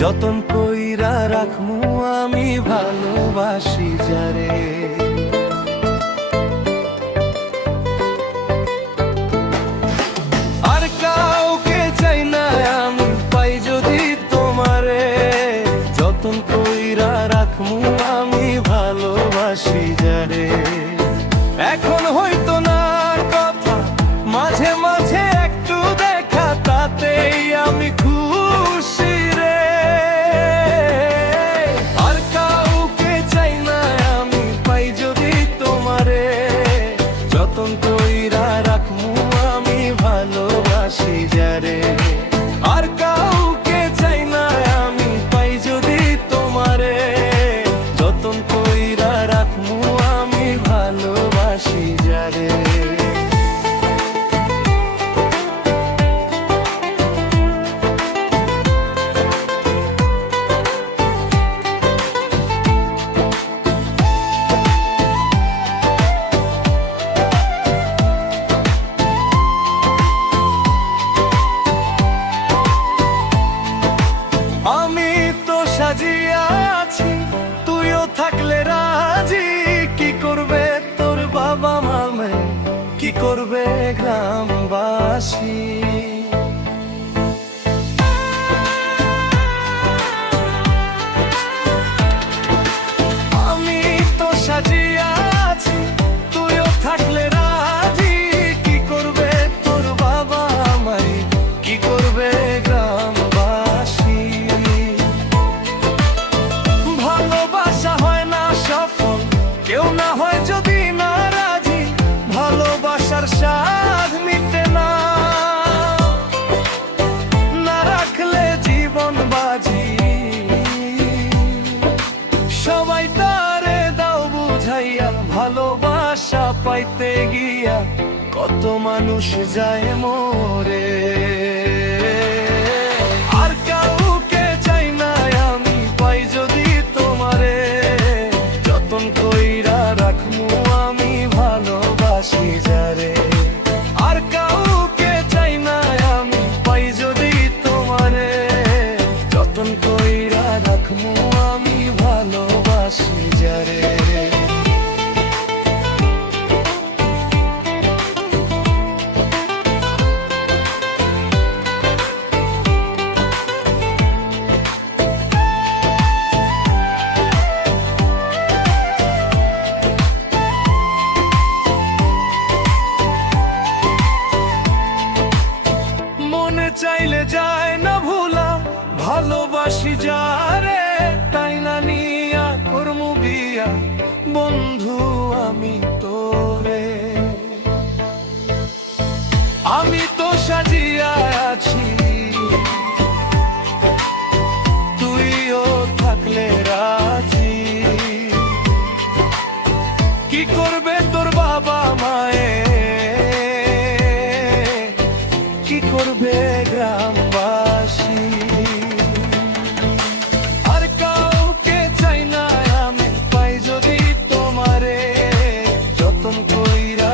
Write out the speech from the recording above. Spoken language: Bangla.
যতন কইরা রাখমু আমি ভালোবাসি যারে। আর কাউকে চাই না আমি, পাই যদি তোমারে, যতন কইরা রাখমু আমি ভালোবাসি যারে। এখন হয়তো না কথা, মাঝে মাঝে একটু দেখা, তাতেই আমি খুশি রে। আর কাউকে চাই না আমি, পাই যদি তোমারে, যতন কইরা রাখমু আমি ভালোবাসি যারে। আর কাউকে চাই না আমি, পাই যদি তোমারে, যতন কইরা রাখমু আমি ভালোবাসি যারে। আমি তো সাজিয়া আছি, তুইও থাকলে রাজি। কি করবে তোর বাবা মামে, কি করবে গ্রামবাসী? আমি তো সাজিয়া আছি, তুইও থাকলে রাজি। কি করবে তোর বাবা মাই, কি করবে গ্রামবাসী? ভালোবাসা হয় না সফল, কেউ না হয় যদি না রাজি। ভালোবাসার স্বাদ মিটে না, না রাখলে জীবন বাজি। সবাই তারে দাও বুঝাইয়া, ভালোবাসা পাইতে গিয়া কত মানুষ যায় মরে। আর কাউকে চাই না আমি, পাই যদি তোমারে, যতন কইরা রাখমু আমি ভালোবাসি যারে। আর কাউকে চাই না আমি, পাই যদি তোমারে, যতন কইরা রাখমু আমি ভালোবাসি যারে। মনে চাইলে যায় না ভুলা, ভালোবাসি যারে। তাই না নিয়া করমু বিয়া, বন্ধু আমি তোরে। আমি তো সাজিয়া আছি, তুইও থাকলে রাজি। কি করবে তোর বাবা মায়ে, কি করবে গ্রামবাসী? আর কাউকে চাই না আমি, পাই যদি তোমারে, যতন কইরা